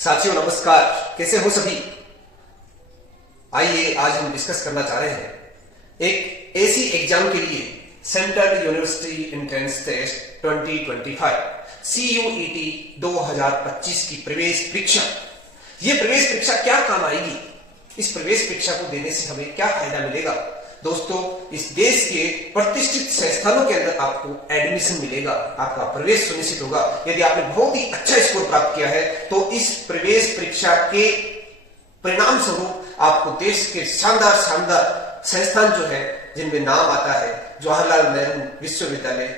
साथियों नमस्कार, कैसे हो सभी। आइए आज हम डिस्कस करना चाह रहे हैं एक ऐसी एग्जाम के लिए central university entrance test 2025 CUET 2025 की प्रवेश परीक्षा। ये प्रवेश परीक्षा क्या काम आएगी, इस प्रवेश परीक्षा को देने से हमें क्या फायदा मिलेगा। दोस्तों, इस देश के प्रतिष्ठित संस्थानों के अंदर आपको एडमिशन मिलेगा, आपका प्रवेश सुनिश्चित होगा। यदि आपने बहुत ही अच्छा स्कोर प्राप्त किया है तो इस प्रवेश परीक्षा के परिणाम स्वरूप आपको देश के शानदार संस्थान जो है जिनमें नाम आता है जवाहरलाल नेहरू विश्वविद्यालय,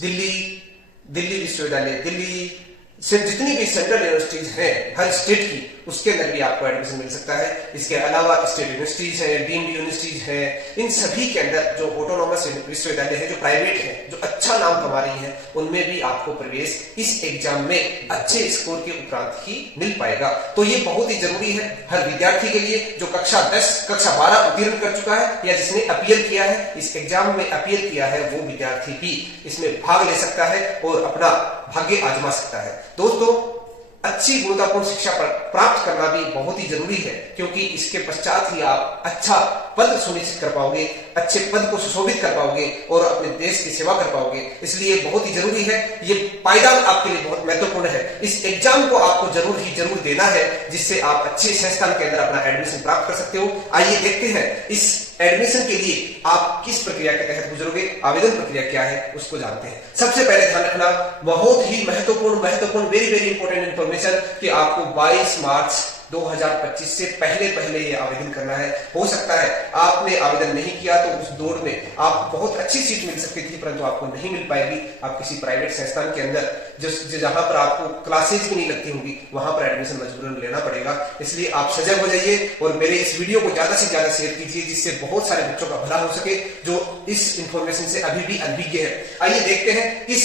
दिल्ली विश्वविद्यालय, दिल्ली से जितनी भी सेंट्रल यूनिवर्सिटीज हैं हर स्टेट की, उसके अंदर भी आपको एडमिशन मिल सकता है। इसके अलावा स्टेट यूनिवर्सिटीज हैं, डीम्ड यूनिवर्सिटीज हैं, इन सभी के अंदर जो ऑटोनॉमस विश्वविद्यालय है, जो प्राइवेट है, जो अच्छा नाम कमा रही है, उनमें भी आपको प्रवेश इस एग्जाम में अच्छे स्कोर के उपरांत ही मिल पाएगा। तो ये बहुत ही जरूरी है हर विद्यार्थी के लिए जो कक्षा 10, कक्षा 12 उत्तीर्ण कर चुका है या जिसने अपील किया है, इस एग्जाम में अपील किया है, वो विद्यार्थी भी इसमें भाग ले सकता है और अपना भाग्य आजमा सकता है। दोस्तों, अच्छी गुणवत्तापूर्ण शिक्षा प्राप्त करना भी बहुत ही जरूरी है, क्योंकि इसके पश्चात ही आप अच्छा पद सुनिश्चित कर पाओगे, अच्छे पद को सुशोभित कर पाओगे और अपने देश की सेवा कर पाओगे। इसलिए बहुत ही जरूरी है, ये पायदान आपके लिए बहुत महत्वपूर्ण है। इस एग्जाम को आपको जरूर देना है, जिससे आप अच्छे संस्थान के अंदर अपना एडमिशन प्राप्त कर सकते हो। आइए देखते हैं इस एडमिशन के लिए आप किस प्रक्रिया के तहत गुजरोगे, आवेदन प्रक्रिया क्या है उसको जानते हैं। सबसे पहले ध्यान रखना, बहुत ही महत्वपूर्ण वेरी इंपॉर्टेंट इंफॉर्मेशन कि आपको 22 मार्च 2025 से पहले ये आवेदन करना है। हो सकता है आपने आवेदन नहीं किया तो उस दौड़ में आप बहुत अच्छी सीट मिल सकती थी, परंतु आपको नहीं मिल पाएगी। आप किसी प्राइवेट संस्थान के अंदर जहां पर आपको क्लासेज भी नहीं लगती होंगी, वहां पर एडमिशन मजबूरन लेना पड़ेगा। इसलिए आप सजग हो जाइए और मेरे इस वीडियो को ज्यादा से ज्यादा शेयर कीजिए, जिससे बहुत सारे बच्चों का भला हो सके जो इस इंफॉर्मेशन से अभी भी अनभिज्ञ है। आइए देखते हैं किस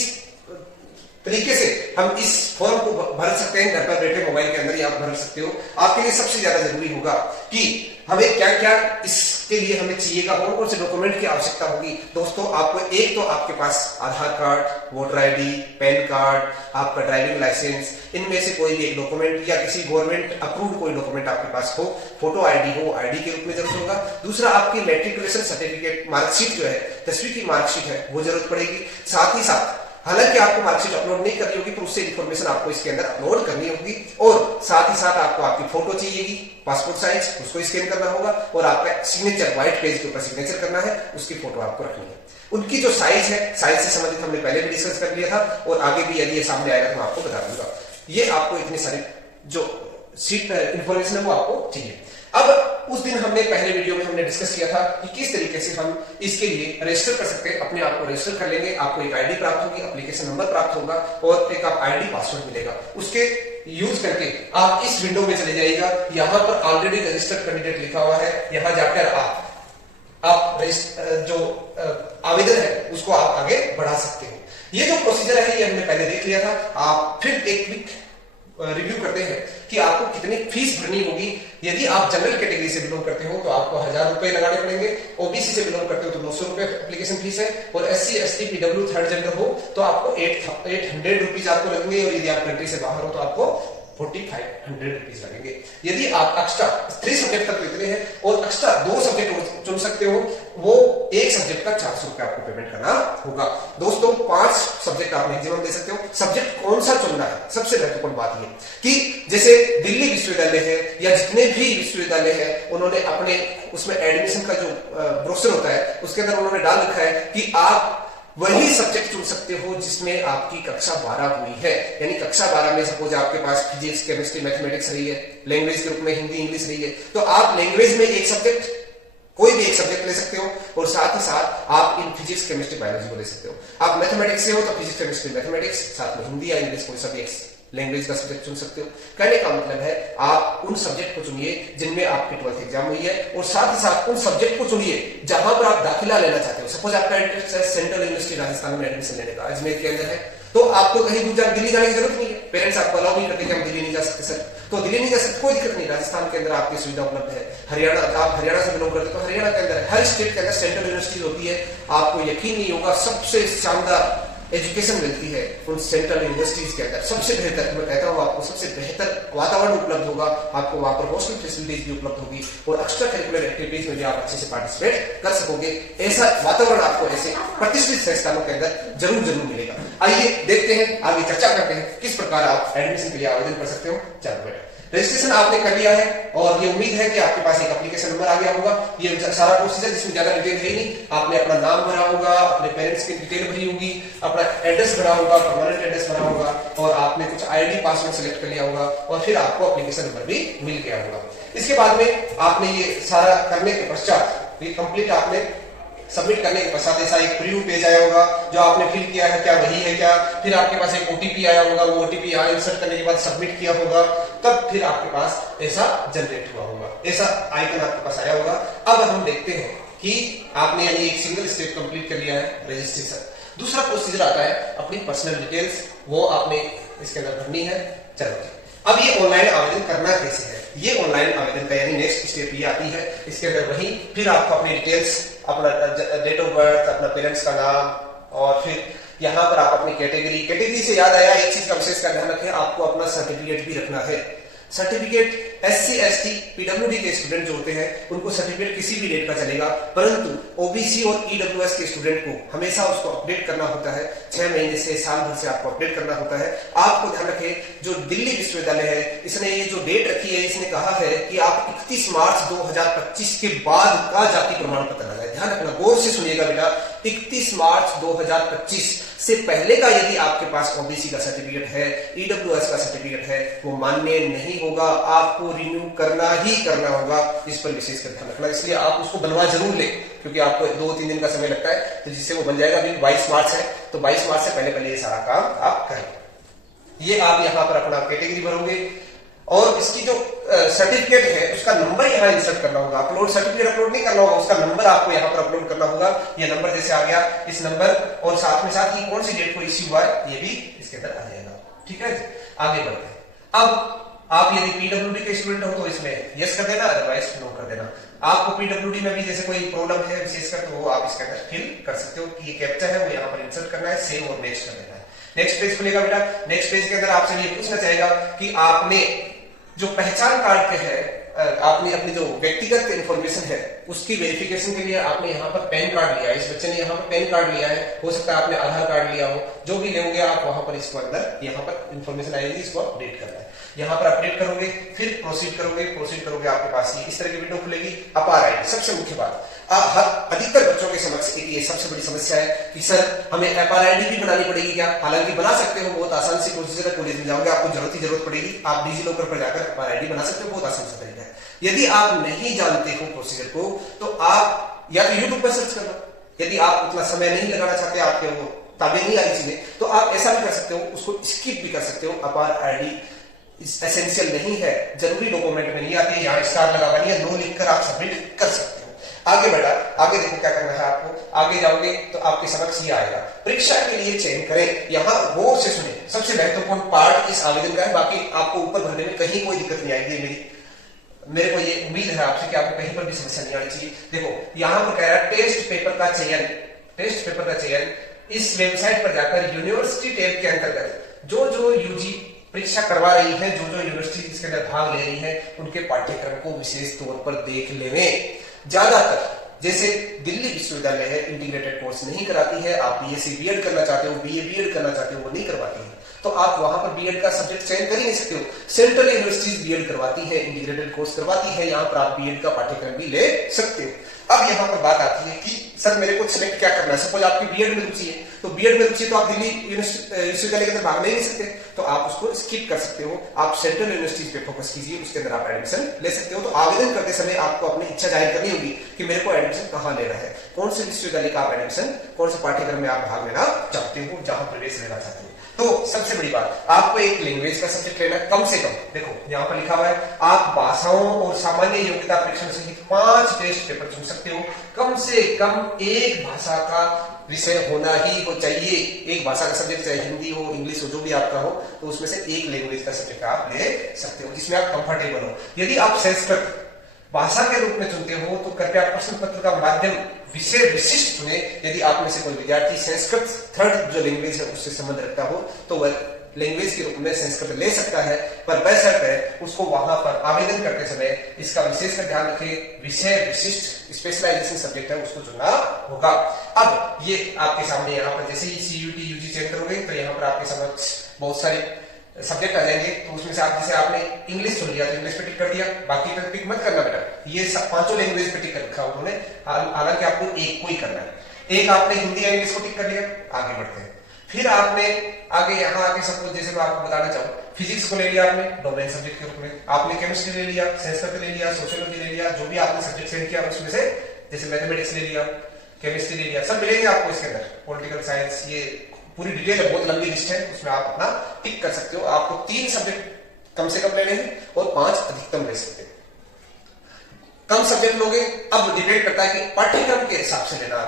तरीके से हम इस फॉर्म को भर सकते हैं। घर पर बैठे मोबाइल के अंदर ही आप भर सकते हो। आपके लिए सबसे ज्यादा जरूरी होगा कि हमें क्या क्या इसके लिए हमें चाहिएगा, कौन से डॉक्यूमेंट की आवश्यकता होगी। दोस्तों, आपको एक तो आपके पास Aadhaar card, voter ID, PAN card, आपका ड्राइविंग लाइसेंस, इनमें से कोई भी एक डॉक्यूमेंट या किसी गवर्नमेंट अप्रूव्ड कोई डॉक्यूमेंट आपके पास हो, फोटो ID हो, ID के रूप में जरूरत होगा। दूसरा, आपकी मैट्रिकुलेशन सर्टिफिकेट मार्कशीट जो है, 10वीं की मार्कशीट है, वो जरूरत पड़ेगी। साथ ही साथ हालांकि आपको मार्कशीट अपलोड नहीं करनी होगी, पर उससे इंफॉर्मेशन आपको इसके अंदर अपलोड करनी होगी। और साथ ही साथ आपको आपकी फोटो चाहिएगी, पासपोर्ट साइज, उसको स्कैन करना होगा और आपका सिग्नेचर व्हाइट पेज के ऊपर सिग्नेचर करना है, उसकी फोटो आपको रखनी है। उनकी जो साइज है, साइज से संबंधित हमने पहले भी डिस्कस कर लिया था और आगे भी यदि ये सामने आएगा तो मैं आपको बता दूंगा। ये आपको इतने सारे जो सीट इंफॉर्मेशन है वो आपको चाहिए। अब उस दिन हमने पहले वीडियो में हमने डिस्कस किया था कि किस तरीके से हम इसके लिए रजिस्टर कर सकते हैं। अपने आप को रजिस्टर कर लेंगे, आपको एक ID प्राप्त होगी, एप्लीकेशन नंबर प्राप्त होगा और एक आप ID पासवर्ड मिलेगा। उसके यूज करके आप इस विंडो में चले जाइएगा। यहां पर ऑलरेडी रजिस्टर्ड कैंडिडेट लिखा हुआ है, यहां जाकर आप जो आवेदन है उसको आप आगे बढ़ा सकते हो। ये जो प्रोसीजर है ये हमने पहले देख लिया था। आप फिर एक क्विक रिव्यू करते हैं कि आपको कितनी फीस भरनी होगी। यदि आप जनरल कैटेगरी से बिलोंग करते हो तो आपको 1000 रुपए लगाने पड़ेंगे, OBC से बिलोंग करते हो तो 900 रुपए एप्लीकेशन फीस है, और SC ST PW third gender हो तो आपको 800 रुपीज आपको लगेंगे, और यदि आप कंट्री से बाहर हो तो आपको 4500 रुपीज लगेंगे। यदि आप एक्स्ट्रा 3 सब्जेक्ट तक लेते हैं और एक्स्ट्रा 2 सब्जेक्ट चुन सकते हो, वो एक सब्जेक्ट का 400 रुपए आपको पेमेंट करना होगा। दोस्तों, 5 सब्जेक्ट आप मैक्सिमम दे सकते हो। सब्जेक्ट कौन सा चुनना है, सबसे महत्वपूर्ण बात यह कि जैसे दिल्ली विश्वविद्यालय है या जितने भी विश्वविद्यालय है, उन्होंने अपने उसमें एडमिशन का जो ब्रोशर होता है उसके अंदर उन्होंने डाल रखा है कि आप वही सब्जेक्ट चुन सकते हो जिसमें आपकी कक्षा 12 हुई है। यानी कक्षा 12 में सपोज आपके पास फिजिक्स, केमिस्ट्री, मैथमेटिक्स रही है, लैंग्वेज के रूप में हिंदी, इंग्लिश रही है, तो आप लैंग्वेज में एक सब्जेक्ट, कोई भी एक सब्जेक्ट ले सकते हो, और साथ ही साथ आप इन फिजिक्स, केमिस्ट्री, बायोलॉजी को ले सकते हो। आप मैथमेटिक्स से हो तो फिजिक्स, केमिस्ट्री, मैथमेटिक्स, साथ में हिंदी या इंग्लिश, कोई सा भी लैंग्वेज का सब्जेक्ट चुन सकते हो। कहने का मतलब है आप उन सब्जेक्ट को चुनिए जिनमें आपकी 12th एग्जाम हुई है, और साथ ही साथ उन सब्जेक्ट को चुनिए जहां पर आप दाखिला लेना चाहते हो। सपोज आपका इंटरेस्ट है सेंट्रल यूनिवर्सिटी राजस्थान में एडमिशन लेने का, अजमेर के अंदर है, तो आपको कहीं दूर दिल्ली जाने की जरूरत नहीं है। पेरेंट्स आपको अलाउ नहीं करते कि हम दिल्ली नहीं जा सकते सर, तो दिल्ली नहीं जा सकते, कोई दिक्कत नहीं। राजस्थान के अंदर आपकी सुविधा उपलब्ध है। हरियाणा, आप हरियाणा से बिलोंग करते तो हरियाणा के अंदर हर स्टेट के अंदर सेंट्रल यूनिवर्सिटी होती है। आपको यकीन नहीं होगा, सबसे शानदार एजुकेशन मिलती है उन सेंट्रल यूनिवर्सिटीज के अंदर सबसे बेहतर, मैं कहता हूँ आपको सबसे बेहतर वातावरण उपलब्ध होगा, आपको वहां पर हॉस्टल फैसिलिटीज भी उपलब्ध होगी और एक्स्ट्रा करिकुलर एक्टिविटीज में भी आप अच्छे से पार्टिसिपेट कर सकोगे। ऐसा वातावरण आपको ऐसे प्रतिष्ठित संस्थानों के अंदर जरूर मिलेगा। आइए देखते हैं, आगे चर्चा करते हैं किस प्रकार आप एडमिशन के लिए आवेदन कर सकते हो। चलो बेटा, रजिस्ट्रेशन आपने कर लिया है और ये उम्मीद है कि आपके पास एक एप्लीकेशन नंबर आ गया होगा। ये सारा प्रोसीजर जिसमें ज्यादा डिटेल है ही नहीं, आपने अपना नाम भरा होगा, अपने पेरेंट्स की डिटेल भरी होगी, अपना एड्रेस भरा होगा, परमानेंट एड्रेस भरा होगा और आपने कुछ आईडी पासवर्ड सेलेक्ट कर लिया होगा और फिर आपको एप्लीकेशन नंबर भी मिल गया होगा। इसके बाद में आपने ये सारा करने के पश्चात ये कंप्लीट आपने सबमिट करने के पश्चात ऐसा एक प्रीव्यू पेज आया होगा, जो आपने फिल किया है क्या वही है क्या, फिर आपके पास एक ओटीपी आया होगा, वो ओटीपी यहाँ इंसर्ट करने के बाद सबमिट किया होगा, तब फिर आपके पास ऐसा जनरेट हुआ होगा, ऐसा आइकन आपके पास आया होगा। अब हम देखते हैं कि आपने यानी एक सिंगल स्टेप कंप्लीट कर लिया है, रजिस्ट्रेशन। दूसरा प्रोसीजर आता है अपनी पर्सनल डिटेल्स, वो आपने इसके अंदर भरनी है। चलो अब ये ऑनलाइन आवेदन करना कैसे है, ये ऑनलाइन आवेदन का यानी नेक्स्ट स्टेप ये आती है। इसके अंदर वही फिर आपको अपनी डिटेल्स, अपना डेट ऑफ बर्थ, अपना पेरेंट्स का नाम और फिर यहाँ पर आप अपनी कैटेगरी से याद आया एक चीज का विशेष का ध्यान रखें, आपको अपना सर्टिफिकेट भी रखना है। सर्टिफिकेट SC ST PWD के स्टूडेंट जो होते हैं उनको सर्टिफिकेट किसी भी डेट का चलेगा, परंतु OBC और EWS के स्टूडेंट को हमेशा उसको अपडेट करना होता है, 6 महीने से साल भर से आपको अपडेट करना होता है। आपको ध्यान रखें, जो दिल्ली विश्वविद्यालय है इसने ये जो डेट रखी है, इसने कहा है कि आप 31 मार्च 2025 के बाद का जाति प्रमाण पत्र लगाए। ध्यान रखना, गौर से सुनिएगा बेटा, 31 मार्च 2025 से पहले का यदि आपके पास OBC का सर्टिफिकेट है, EWS का सर्टिफिकेट है, वो मान्य नहीं होगा, आपको रिन्यू करना ही करना होगा। इस पर विशेष कर ध्यान रखना, इसलिए आप उसको बनवा जरूर लें, क्योंकि आपको 2-3 दिन का समय लगता है, तो जिससे वो बन जाएगा। अभी 22 मार्च है, तो 22 मार्च से पहले ये सारा काम आप करें। ये आप यहाँ पर अपना कैटेगरी भरोगे और इसकी जो सर्टिफिकेट है उसका नंबर यहाँ इंसर्ट करना होगा। अपलोड सर्टिफिकेट अपलोड नहीं करना होगा, उसका नंबर आपको यहाँ पर अपलोड करना होगा। ये नंबर जैसे आ गया, इस नंबर और साथ में साथ ही कौन सी डेट को इश्यू हुआ है ये भी इसके अंदर आ जाएगा। ठीक है, आगे बढ़ते हैं। अब आप यदि PWD के स्टूडेंट हो तो इसमें यस कर देना, अदरवाइज नो कर देना। आपको PWD में भी जैसे कोई प्रॉब्लम है विशेषकर, तो वो आप इसके अंदर फिल कर सकते हो कि ये कैप्चा है वो यहाँ पर इंसर्ट करना है, सेव और नेक्स्ट कर देना है। नेक्स्ट पेज खुलेगा बेटा। नेक्स्ट पेज के अंदर आपसे ये पूछना चाहेगा कि आपने जो पहचान कार्ड के है, आपने अपनी जो व्यक्तिगत इंफॉर्मेशन है उसकी वेरिफिकेशन के लिए आपने यहाँ पर पैन कार्ड लिया है। इस बच्चे ने यहाँ पर पैन कार्ड लिया है, हो सकता है आपने आधार कार्ड लिया हो, जो भी लेंगे आप वहां पर इसको अंदर यहाँ पर इंफॉर्मेशन आएगी, इसको अपडेट करना है। यहाँ पर अपडेट करोगे, फिर प्रोसीड करोगे, आपके पास ये इस तरह की विंडो खुलेगी। अपार आईडी, सबसे मुख्य बात, अधिकतर बच्चों के समक्ष एक ये सबसे बड़ी समस्या है कि सर हमें अपार आईडी भी बनानी पड़ेगी क्या? हालांकि बना सकते हो, बहुत आसान से प्रोसीजर है, कॉलेज में जाओगे आपको जरूरत पड़ेगी, आप डिजी लॉकर पर जाकर अपार आईडी बना सकते हो, बहुत आसान से तरीका है। यदि आप नहीं जानते हो प्रोसीजर को तो आप या तो यूट्यूब पर सर्च कर लो, यदि आप उतना समय नहीं लगाना चाहते, आपके वो ताबे नहीं आ रही चीजें, तो आप ऐसा भी कर सकते हो, उसको स्किप भी कर सकते हो। अपार आईडी एसेंशियल नहीं है, जरूरी डॉक्यूमेंट में नहीं आती है, यहाँ स्टार लगा हुआ नहीं है, नो लिखकर आप सबमिट कर सकते हो। आगे बढ़ा, आगे देखो क्या करना है आपको। आगे जाओगे तो आपके समक्ष ये आएगा, परीक्षा के लिए चयन करें। यहाँ गौर से सुने, सबसे महत्वपूर्ण पार्ट इस आवेदन का है, बाकी आपको ऊपर भरने में कहीं कोई दिक्कत नहीं आएगी। मेरे को ये उम्मीद है आपसे कि आपको कहीं पर भी समस्या नहीं आनी चाहिए। देखो यहाँ पर कह रहा है टेस्ट पेपर का चयन इस वेबसाइट पर जाकर यूनिवर्सिटी टैब के अंतर्गत जो यूजी परीक्षा करवा रही है, जो यूनिवर्सिटी इसके अंदर भाग ले रही है, उनके पाठ्यक्रम को विशेष तौर पर देख लें। ज्यादातर जैसे दिल्ली विश्वविद्यालय है, इंटीग्रेटेड कोर्स नहीं कराती है। आप BSc BEd करना चाहते हो, BA BEd करना चाहते हो, वो नहीं करवाती है, तो आप वहां पर BEd का सब्जेक्ट चयन कर ही नहीं सकते हो। सेंट्रल यूनिवर्सिटीज BEd करवाती है, इंटीग्रेटेड कोर्स करवाती है, यहाँ पर आप BEd का पाठ्यक्रम भी ले सकते हो। अब यहाँ पर बात आती है कि सर मेरे को सिलेक्ट क्या करना है। सपोज आपकी BEd में रुचि है, तो BEd में रुचि है तो आप दिल्ली विश्वविद्यालय के अंदर भाग नहीं सकते, तो आप उसको स्किप कर सकते हो। आप सेंट्रल यूनिवर्सिटीज पे फोकस कीजिए, उसके अंदर आप एडमिशन ले सकते हो। तो आवेदन करते समय आपको अपनी इच्छा जाहिर करनी होगी कि मेरे को एडमिशन कहाँ लेना है, कौन से विश्वविद्यालय का आप एडमिशन, कौन से पाठ्यक्रम में आप भाग लेना चाहते हो, जहां प्रवेश लेना चाहते हो। तो सबसे बड़ी बात, आपको एक लैंग्वेज का सब्जेक्ट लेना है, कम से कम। देखो यहाँ पर लिखा हुआ है आप भाषाओं और सामान्य योग्यता परीक्षण सहित 5 टेस्ट पेपर चुन सकते हो। कम से कम एक भाषा का विषय होना ही हो चाहिए, एक भाषा का सब्जेक्ट, चाहे हिंदी हो, इंग्लिश हो, जो भी आपका हो, तो उसमें से एक लैंग्वेज का सब्जेक्ट आप ले सकते हो जिसमें आप कंफर्टेबल हो। यदि आप संस्कृत भाषा के रूप में चुनते हो तो कृपया प्रश्न पत्र का माध्यम विषय विशिष्ट चुने। यदि आप में से कोई विद्यार्थी संस्कृत थर्ड जो लैंग्वेज है उससे संबंध रखता हो तो वह लैंग्वेज के रूप में संस्कृत ले सकता है, पर बशर्ते उसको वहां पर आवेदन करते समय इसका विशेष कर ध्यान रखें, विषय विशिष्ट स्पेशलाइजेशन सब्जेक्ट है उसको चुनना होगा। अब ये आपके सामने यहाँ पर जैसे ही CUT UG चेक करोगे तो यहाँ पर आपके समक्ष बहुत सारे सब्जेक्ट आ जाएंगे। तो उसमें से आप जैसे आपने इंग्लिश चुन लिया तो इंग्लिश पे टिक कर दिया, बाकी पे टिक मत करना बेटा, ये सब पांचों लैंग्वेज पे टिक कर रखा उन्होंने, हालांकि आपको एक को ही करना है। एक आपने हिंदी या इंग्लिश को टिक कर लिया, आगे बढ़ते हैं। फिर आपने आगे यहाँ आगे सपोज जैसे मैं आपको बताना चाहूँ, फिजिक्स को ले लिया आपने डोमेन सब्जेक्ट के रूप में, आपने केमिस्ट्री ले लिया, संस्कृत ले लिया, सोशियोलॉजी ले लिया, जो भी आपने सब्जेक्ट सेलेक्ट किया उसमें से जैसे मैथमेटिक्स ले लिया, केमिस्ट्री ले लिया, सब मिलेंगे आपको इसके अंदर, पॉलिटिकल साइंस, ये पूरी डिटेल है, बहुत लंबी लिस्ट है, उसमें आप अपना टिक कर सकते हो। आपको 3 सब्जेक्ट कम से कम लेने हैं और 5 अधिकतम ले सकते हैं। कम सब्जेक्ट लोगे, अब डिपेंड करता है कि पाठ्यक्रम के हिसाब से लेना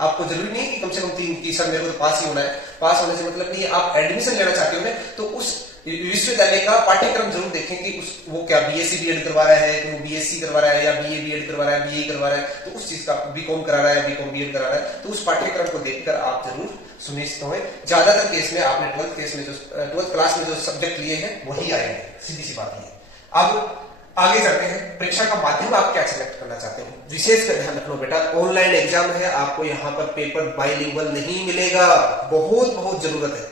आपको जरूरी नहीं कि कम से कम 3 सर मेरे को तो पास ही होना है। पास होने से मतलब नहीं, आप एडमिशन लेना चाहते हो तो उस विश्वविद्यालय का पाठ्यक्रम जरूर देखें कि वो क्या BSc BEd करवा रहा है, कि वो BSc करवा रहा है या BA BEd करवा रहा है, BE करवा रहा है, तो उस चीज का BCom करा रहा है, BCom BEd करा रहा है, तो उस पाठ्यक्रम को देखकर आप जरूर सुनिश्चित हों। ज्यादातर केस में आपने 12th क्लास में जो सब्जेक्ट लिए हैं वही आएंगे, सीधी सी बात है। अब आगे चलते हैं, परीक्षा का माध्यम आप क्या सिलेक्ट करना चाहते हो, विशेष कर ध्यान रखना बेटा, ऑनलाइन एग्जाम है, आपको यहाँ पर पेपर बाइलिंगुअल नहीं मिलेगा, बहुत जरूरत है।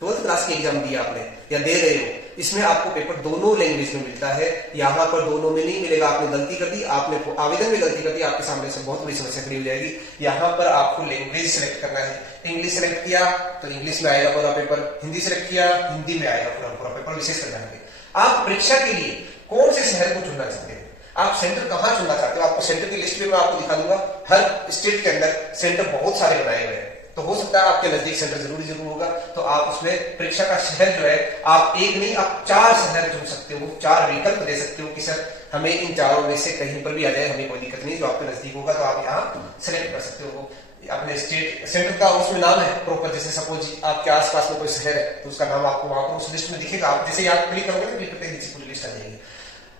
12th क्लास की एग्जाम दी आपने या दे रहे हो, इसमें आपको पेपर दोनों लैंग्वेज में मिलता है, यहाँ पर दोनों में नहीं मिलेगा। आपने गलती कर दी, आपने आवेदन में गलती कर दी, आपके सामने से बहुत बड़ी समस्या खड़ी हो जाएगी। यहाँ पर आपको लैंग्वेज सेलेक्ट करना है, इंग्लिश सेलेक्ट किया तो इंग्लिश में आएगा पूरा पेपर, हिंदी सेलेक्ट किया हिंदी में आएगा पूरा पेपर, विशेष कर जाएंगे। आप परीक्षा के लिए कौन से शहर को चुनना चाहते हैं, आप सेंटर कहां चुनना चाहते हो, आपको सेंटर की लिस्ट भी मैं आपको दिखा दूंगा। हर स्टेट के अंदर सेंटर बहुत सारे बनाए हुए हैं, तो हो सकता है आपके नजदीक सेंटर जरूर होगा, तो आप उसमें परीक्षा का शहर जो है आप एक नहीं आप 4 शहर चुन सकते हो, 4 विकल्प दे सकते हो कि सर हमें इन चारों में से कहीं पर भी आ जाए, हमें कोई दिक्कत नहीं, जो आपके नजदीक होगा तो आप यहाँ सेलेक्ट कर सकते हो। अपने स्टेट सेंटर का उसमें नाम है प्रॉपर, जैसे सपोज आपके आसपास में कोई शहर है तो उसका नाम आपको वहां पर उस लिस्ट में दिखेगा। आप जैसे आप क्लिक करोगे ना क्लिक करते ही पूरी लिस्ट आ जाएगी।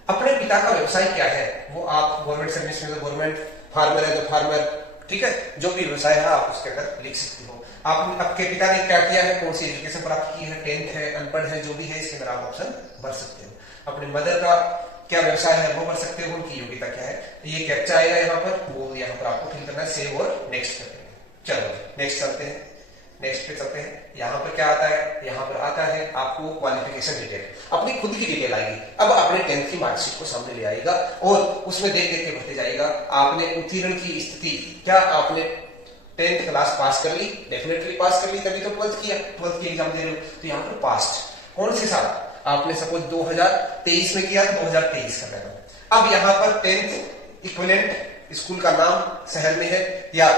अपने पिता का व्यवसाय क्या है, वो आप गवर्नमेंट सर्विस में तो गवर्नमेंट, फार्मर है तो फार्मर, ठीक है, जो भी व्यवसाय है आप उसके अंदर लिख सकते हो। आपके पिता ने क्या किया है, कौन सी एजुकेशन प्राप्त की है, 10th है, अनपढ़ है, जो भी है, इसके अंदर आप ऑप्शन भर सकते हो। अपने मदर का क्या व्यवसाय है वो भर सकते हो, उनकी योग्यता क्या है, ये कैप्चा आएगा यहाँ पर, वो यहाँ पर आपको फिल करना है, सेव और नेक्स्ट कर देंगे। चलो नेक्स्ट चलते हैं, नेक्स्ट पे चलते हैं। यहाँ पर क्या आता है, यहाँ पर आता है आपको क्वालिफिकेशन डिटेल, अपनी खुद की डिटेल आएगी। अब अपने 10th की मार्कशीट को सामने ले आएगा और उसमें देख देख के भरते जाएगा आपने उत्तीर्ण की स्थिति, क्या आपने 10th क्लास पास कर ली, डेफिनेटली पास कर ली, तभी तो 12th किया, 12th की एग्जाम दे रहे हो, तो यहाँ पर पास्ट कौन से साल, आपने सपोज 2023 में किया तो 2023 कर लेना। अब यहाँ पर 10th इक्विवेलेंट स्कूल का नाम शहर में है या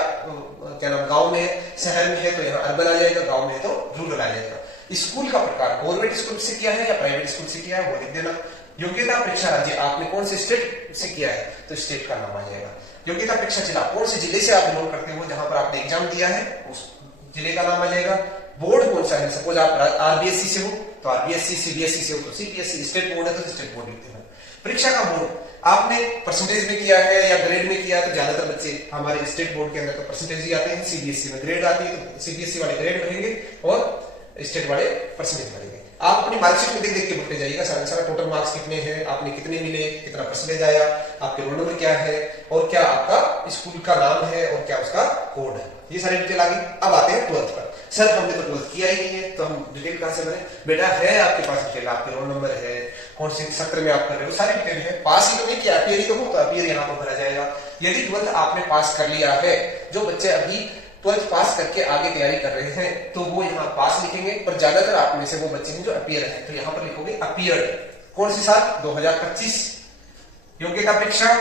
क्या नाम गांव में है, शहर में है तो यहाँ अर्बन आ जाएगा, गांव में है तो रूरल आ जाएगा। स्कूल का प्रकार गवर्नमेंट स्कूल से किया है या प्राइवेट स्कूल से किया है वो लिख देना। योग्यता परीक्षा राज्य, आपने कौन से स्टेट से किया है तो स्टेट का नाम आ जाएगा। योग्यता परीक्षा जिला, कौन से जिले से आप बिलोंग करते हो, जहां पर आपने एग्जाम दिया है उस जिले का नाम आ जाएगा। बोर्ड कौन सा है, सपोज आप RBSC से हो तो RBSC, CBSE से हो तो CBSE, स्टेट बोर्ड है तो स्टेट बोर्ड लिखते हैं। परीक्षा का मोड, आपने परसेंटेज में किया है या ग्रेड में किया, तो ज्यादातर बच्चे हमारे स्टेट बोर्ड के अंदर तो परसेंटेज ही आते हैं, CBSE में ग्रेड आती है तो CBSE वाले ग्रेड भरेंगे और स्टेट वाले परसेंटेज भरेंगे। आप अपनी मार्कशीट में देख देख के भरते जाइएगा, सारा टोटल मार्क्स कितने हैं, आपने कितने मिले, कितना परसेंटेज आया, आपके रोल नंबर क्या है और क्या आपका स्कूल का नाम है और क्या उसका कोड है, ये सारी डिटेल आ गई। अब आते हैं 12th पर। सर हमने तो 12th किया ही नहीं है तो हम डिटेल कहां से भरें, बेटा है आपके पास डिटेल, आपके रोल नंबर है, कौन से सत्र में आप कर रहे हो, सारी डिटेल है। पास ही तो नहीं किया, अपियर ही तो हो तो अपियर यहाँ पर भरा जाएगा। यदि 12th आपने पास कर लिया है, जो बच्चे अभी 12th पास करके आगे तैयारी कर रहे हैं तो वो यहाँ पास लिखेंगे, पर ज्यादातर आप में से वो बच्चे हैं जो अपियर है तो यहाँ पर लिखोगे अपियर्ड। कौन सी साल, 2025। योग्यता परीक्षा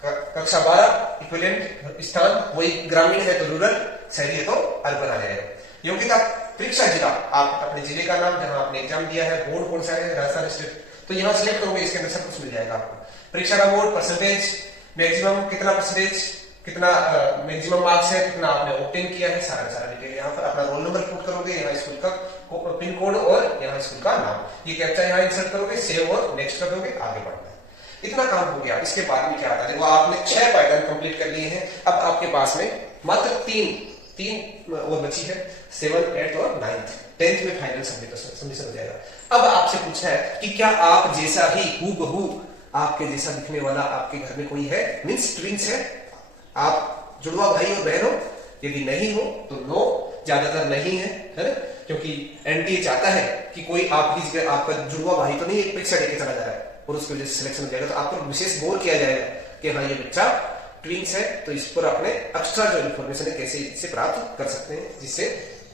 कक्षा 12, इक्विवेलेंट स्थान वही ग्रामीण है तो रूरल, शहरी है तो अर्बन आ जाएगा। योग्यता परीक्षा जिला, आप अपने जिले का नाम जहां आपने एग्जाम दिया है, बोर्ड कौन सा है, राजस्थान स्टेट, तो यहाँ सिलेक्ट करोगे, इसके अंदर सब कुछ मिल जाएगा आपको। परीक्षा का मोड, परसेंटेज, मैक्सिमम कितना परसेंटेज, कितना मैक्सिमम मार्क्स है, कितना आपने ऑब्टेन किया है, सारा डिटेल यहाँ पर। अपना रोल नंबर पुट करोगे, यहाँ स्कूल का पिन कोड और यहाँ स्कूल का नाम, ये कैप्चा यहाँ इंसर्ट करोगे, सेव और नेक्स्ट कर दोगे, आगे बढ़ना है। इतना काम हो गया। इसके बाद में क्या आता है, देखो आपने 6 पाइथन कंप्लीट कर लिए हैं, अब आपके पास में मात्र तीन वो बची है, 7, 8 और 9th 10th में फाइनल सबमिशन हो जाएगा। अब आपसे पूछा है कि क्या आप जैसा ही हूबहू आपके जैसा दिखने वाला आपके घर में कोई है, मींस ट्विंस है, आप जुड़वा भाई और बहन हो? यदि नहीं हो तो नो, ज्यादातर नहीं है ना, क्योंकि एनटीए चाहता है कि कोई आपकी जगह आपका जुड़वा भाई तो नहीं एक परीक्षा देके चला जा रहा है और उसकी वजह से सिलेक्शन हो जाएगा, तो आपको विशेष गौर किया जाएगा कि हाँ ये बच्चा ट्विंस है, तो इस पर अपने एक्स्ट्रा जो इन्फॉर्मेशन है कैसे इससे प्राप्त कर सकते हैं जिससे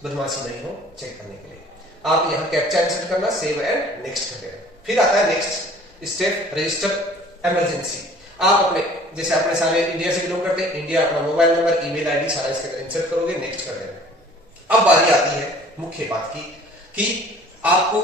बदमाशी नहीं हो चेक करने के लिए। आप यहाँ कैप्चा इंसर्ट करना, सेव एंड नेक्स्ट कर देना। फिर आता है नेक्स्ट स्टेप, रजिस्टर इमरजेंसी। आप अपने जैसे अपने सारे इंडिया से बिलोंग करते हैं, इंडिया अपना मोबाइल नंबर, ईमेल आईडी सारा इसके अंदर इंसर्ट करोगे, नेक्स्ट कर देना। अब बारी आती है मुख्य बात की कि आपको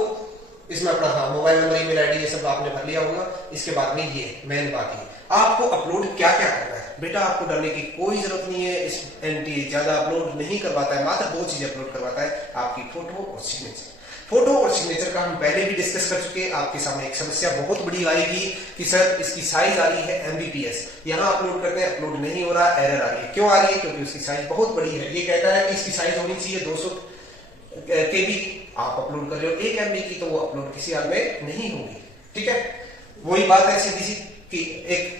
इसमें अपना हाँ मोबाइल नंबर, ईमेल आईडी ये सब आपने भर लिया होगा। इसके बाद में ये मेन बात है, आपको अपलोड क्या क्या करना है। बेटा आपको डरने की कोई जरूरत नहीं है, इस एनटीए ज्यादा अपलोड नहीं करवाता है, मात्र 2 चीजें अपलोड करवाता है, आपकी फोटो और सिग्नेचर। फोटो और सिग्नेचर का हम पहले भी डिस्कस कर चुके हैं। आपके सामने एक समस्या बहुत बड़ी आएगी कि सर इसकी साइज आ रही है MBPS, यहाँ अपलोड करते हैं अपलोड नहीं हो रहा, एरर आ रही है। क्यों आ रही है? क्योंकि उसकी साइज बहुत बड़ी है। ये कहता है कि इसकी साइज होनी चाहिए 200 KB, आप अपलोड कर रहे हो 1 MB की, तो वो अपलोड किसी हाल में नहीं होगी। ठीक है, वही बात है सीधी सी कि एक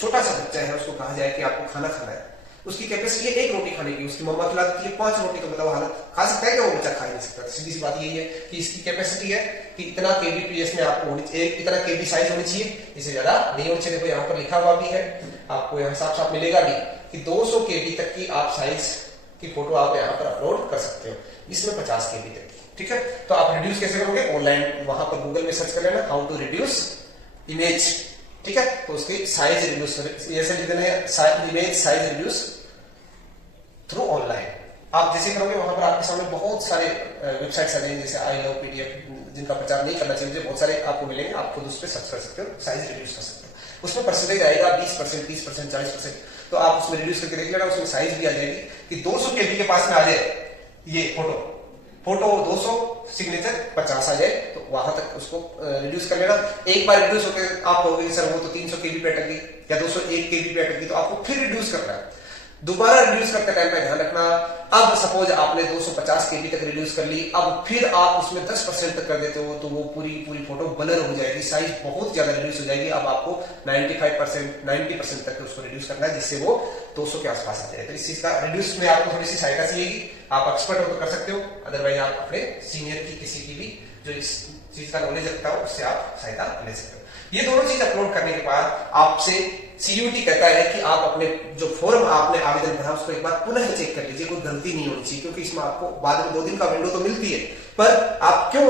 छोटा सा बच्चा है, उसको कहा जाए कि आपको खाना खाना है, उसकी कैपेसिटी है 1 रोटी खाने की, उसकी मम्मा खिला देती है 5 रोटी, तो बताओ हालत खा सकता है क्या? वो बच्चा खा ही नहीं सकता। सीधी सी बात यही है कि इसकी कैपेसिटी है कि इतना KBPS में आपको होनी चाहिए, इतना KB साइज होनी चाहिए, इससे ज्यादा नहीं होनी चाहिए। देखो यहाँ पर लिखा हुआ भी है, आपको यहाँ साफ साफ मिलेगा भी कि 200 KB तक की आप साइज की फोटो आप यहाँ पर अपलोड कर सकते हो, इसमें 50 KB तक की। ठीक है, तो आप रिड्यूस कैसे करोगे? ऑनलाइन वहां पर गूगल में सर्च कर लेना, हाउ टू रिड्यूस इमेज। ठीक है, तो उसकी साइज रिड्यूस ऐसे लिख देना है, image size reduce through online. आप जैसे करोगे वहां पर आपके सामने बहुत सारे वेबसाइट्स आ गए, जैसे आई लव PDF, जिनका प्रचार नहीं करना चाहिए, बहुत सारे आपको मिलेंगे, आप खुद उस पर सर्च कर सकते हो, साइज रिड्यूस कर सकते हो। उसमें परसेंटेज आएगा 20%, 30%, 40%, तो आप उसमें रिड्यूस करके देख लेना, उसमें साइज भी आ जाएगी कि 200 KB के पास में आ जाए ये फोटो 200, सिग्नेचर 50 आ जाए, तो वहां तक उसको रिड्यूस कर लेना। एक बार रिड्यूस होकर आप कहोगे सर वो तो 300 KB पे अटक गई या 201 KB पे अटक गई, तो आपको फिर रिड्यूस करना है। दोबारा रिड्यूस करते टाइम पे ध्यान रखना, अब सपोज आपने 250 KB तक रिड्यूस कर ली, अब फिर आप उसमें 10% तक कर देते हो, तो वो पूरी फोटो ब्लर हो जाएगी, साइज बहुत ज्यादा रिड्यूस हो जाएगी। अब आपको 95%, 90% तक उसको रिड्यूस करना है, जिससे वो 200 के आसपास आ जाए। तो इस चीज का रिड्यूस में आपको थोड़ी सी सहायता चाहिएगी, आप एक्सपर्ट हो तो कर सकते हो, अदरवाइज आप अपने सीनियर की किसी की भी जो इस चीज का नॉलेज रखता हो उससे आप सहायता ले सकते हो। ये दोनों चीज अपलोड करने के बाद आपसे CUET कहता है कि आप अपने जो फॉर्म आपने आवेदन भरा उसको एक बार पुनः चेक कर लीजिए, कोई गलती नहीं होनी चाहिए, क्योंकि इसमें आपको बाद में 2 दिन का विंडो तो मिलती है, पर आप क्यों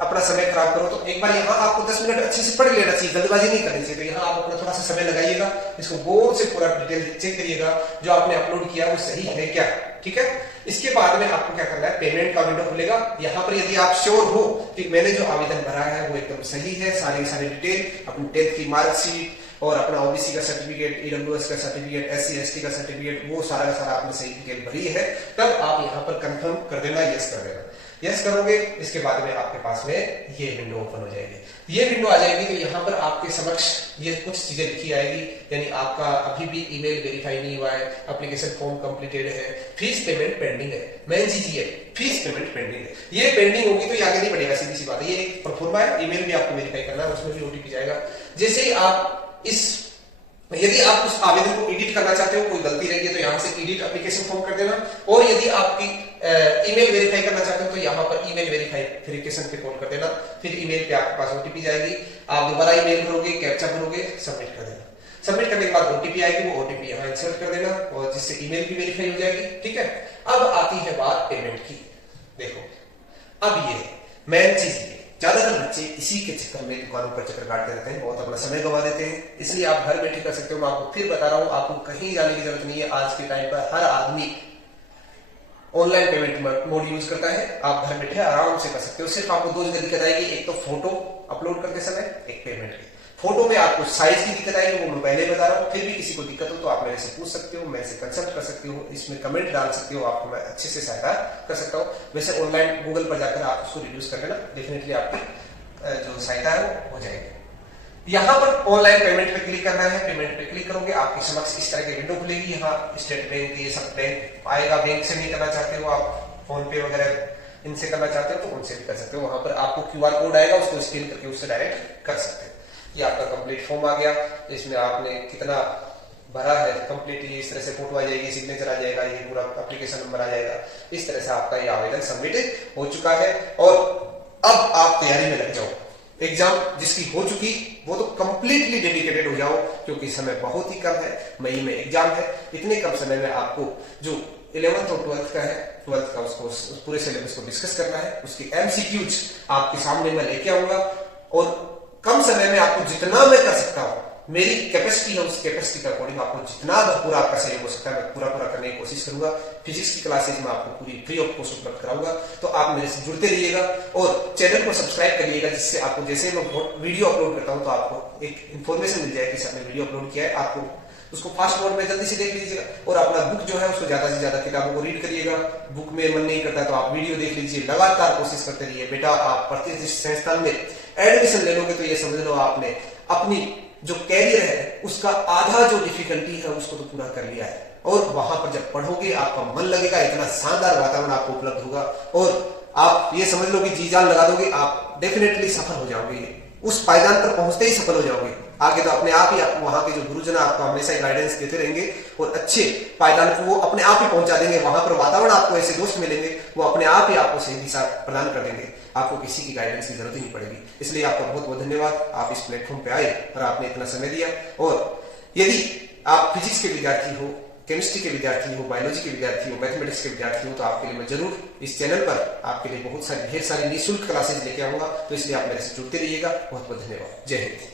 अपना समय खराब करो। तो एक बार यहाँ आपको 10 मिनट अच्छे से पढ़ लेना चाहिए, जल्दबाजी नहीं करनी चाहिए। तो यहाँ आप अपना थोड़ा सा समय लगाइएगा, इसको गौर से पूरा डिटेल चेक करिएगा, जो आपने अपलोड किया वो सही है क्या। ठीक है, इसके बाद में आपको क्या करना है, पेमेंट का विंडो खुलेगा। यहाँ पर यदि आप श्योर हो कि मैंने जो आवेदन भरा है वो एकदम सही है, सारे डिटेल, अपनी 10th की मार्कशीट और अपना OBC का सर्टिफिकेट, EWS का सर्टिफिकेट, SC ST का सर्टिफिकेट, वो सारा का सारा आपने सही डिटेल भरी है, तब आप यहाँ पर कंफर्म कर देना, यस कर देना। यस करोगे, इसके बाद में आपके पास में ये विंडो ओपन हो जाएगी। ये विंडो आ जाएगी तो यहाँ पर आपके समक्ष ये कुछ चीजें लिखी आएगी, यानी आपका अभी भी ईमेल वेरीफाई नहीं हुआ है, एप्लीकेशन फॉर्म कंप्लीटेड है, फीस पेमेंट पेंडिंग है। मेन चीज ये फीस पेमेंट पेंडिंग है, ये पेंडिंग होगी तो ये आगे नहीं बढ़ेगा, सीधी सी बात है। ये एक प्रोफॉर्मा है, ईमेल भी आपको वेरीफाई करना है, उसमें भी OTP जाएगा। जैसे ही आप यदि आप उस आवेदन को एडिट करना चाहते हो, कोई गलती रही है तो यहाँ से एडिट एप्लीकेशन फॉर्म कर देना, और यदि आपकी ईमेल वेरीफाई करना चाहते हो तो यहाँ पर ईमेल वेरिफिकेशन पे कॉल कर देना, फिर ईमेल पे आपके पास OTP जाएगी, आप दोबारा ईमेल भरोगे, कैप्चा भरोगे, सबमिट कर देना। सबमिट करने के बाद OTP आएगी, वो OTP यहाँ इंसर्ट कर देना, और जिससे ईमेल भी वेरीफाई हो जाएगी। ठीक है, अब आती है बात पेमेंट की। देखो अब ये मेन चीज है, ज्यादातर बच्चे इसी के चक्कर में दुकानों पर चक्कर काटते रहते हैं, बहुत अपना समय गवा देते हैं, इसलिए आप घर बैठे कर सकते हो। मैं आपको फिर बता रहा हूं, आपको कहीं जाने की जरूरत नहीं है। आज के टाइम पर हर आदमी ऑनलाइन पेमेंट मोड यूज करता है, आप घर बैठे आराम से कर सकते हो। सिर्फ आपको 2 जगह दिक्कत आएगी, एक तो फोटो अपलोड करते समय, एक पेमेंट की। फोटो में आपको साइज की दिक्कत आएगी, वो मैं पहले बता रहा हूँ। फिर भी किसी को दिक्कत हो तो आप मेरे से पूछ सकते हो, मेरे से कंसल्ट कर सकते हो, इसमें कमेंट डाल सकते हो, आपको मैं अच्छे से सहायता कर सकता हूँ। वैसे ऑनलाइन गूगल पर जाकर आप उसको रिड्यूस कर लेना, डेफिनेटली आपकी जो सहायता है वो हो जाएगी। यहाँ पर ऑनलाइन पेमेंट पे क्लिक करना है। पेमेंट पे क्लिक करोगे आपके समक्ष इस तरह की विंडो खुलेगी। यहाँ स्टेट बैंक ये सब बैंक आएगा। बैंक से नहीं करना चाहते हो आप, फोन पे वगैरह इनसे करना चाहते हो तो उनसे भी कर सकते हो। वहां पर आपको QR कोड आएगा, उसको स्कैन करके उससे डायरेक्ट कर सकते हैं। ये आपका कंप्लीट फॉर्म आ गया। इसमें आपने कितना भरा है कंप्लीटली, इस तरह से फोटो आ जाएगी, सिग्नेचर आ जाएगा, ये पूरा एप्लीकेशन नंबर आ जाएगा। इस तरह से आपका ये आवेदन सबमिट हो चुका है और अब आप तैयारी में लग जाओ। एग्जाम जिसकी हो चुकी वो तो कंप्लीटली डेडिकेटेड हो जाओ, क्योंकि समय बहुत ही कम है। मई में एग्जाम है। इतने कम समय में आपको जो 11th और 12th का है, 12th का उसको उस पूरे सिलेबस को डिस्कस करना है। उसकी MCQs आपके सामने मैं लेके आऊंगा और कम समय में आपको जितना मैं कर सकता हूं, मेरी कैपेसिटी है, उस कैपेसिटी के अकॉर्डिंग आपको जितना पूरा आपका सहयोग हो सकता है मैं पूरा करने की कोशिश करूंगा। फिजिक्स की क्लासेज में आपको पूरी फ्री ऑफ कॉस्ट उपलब्ध कराऊंगा। तो आप मेरे से जुड़ते रहिएगा और चैनल को सब्सक्राइब करिएगा, जिससे आपको जैसे मैं वीडियो अपलोड करता हूं तो आपको एक इन्फॉर्मेशन मिल जाएगी कि आपने वीडियो अपलोड किया है। आपको उसको फास्ट मोड में जल्दी से देख लीजिएगा और अपना बुक जो है उसको ज्यादा से ज्यादा किताबों को रीड करिएगा। बुक में मन नहीं करता तो आप वीडियो देख लीजिए। लगातार कोशिश करते रहिए। बेटा आप प्रतिष्ठित संस्थान में एडमिशन ले लोगे तो ये समझ लो आपने अपनी जो कैरियर है उसका आधा जो डिफिकल्टी है उसको तो पूरा कर लिया है। और वहां पर जब पढ़ोगे आपका मन लगेगा, इतना शानदार वातावरण आपको उपलब्ध होगा और आप ये समझ लो कि जी जान लगा दोगे, आप डेफिनेटली सफल हो जाओगे। उस पायदान पर पहुंचते ही सफल हो जाओगे। आगे तो अपने आप ही आपको वहां के जो गुरुजन आपको हमेशा गाइडेंस देते रहेंगे और अच्छे पायदान को वो अपने आप ही पहुंचा देंगे। वहां पर वातावरण आपको ऐसे दोस्त मिलेंगे, वो अपने आप ही आपको सही दिशा प्रदान कर देंगे। आपको किसी की गाइडेंस की जरूरत ही नहीं पड़ेगी। इसलिए आपका बहुत बहुत धन्यवाद, आप इस प्लेटफॉर्म पे आए और आपने इतना समय दिया। और यदि आप फिजिक्स के विद्यार्थी हो, केमिस्ट्री के विद्यार्थी हो, बायोलॉजी के विद्यार्थी हो, मैथमेटिक्स के विद्यार्थी हो तो आपके लिए मैं जरूर इस चैनल पर आपके लिए बहुत सारी ढेर सारी निःशुल्क क्लासेज लेके आऊंगा। तो इसलिए आप मेरे से जुड़ते रहिएगा। बहुत बहुत धन्यवाद। जय हिंद।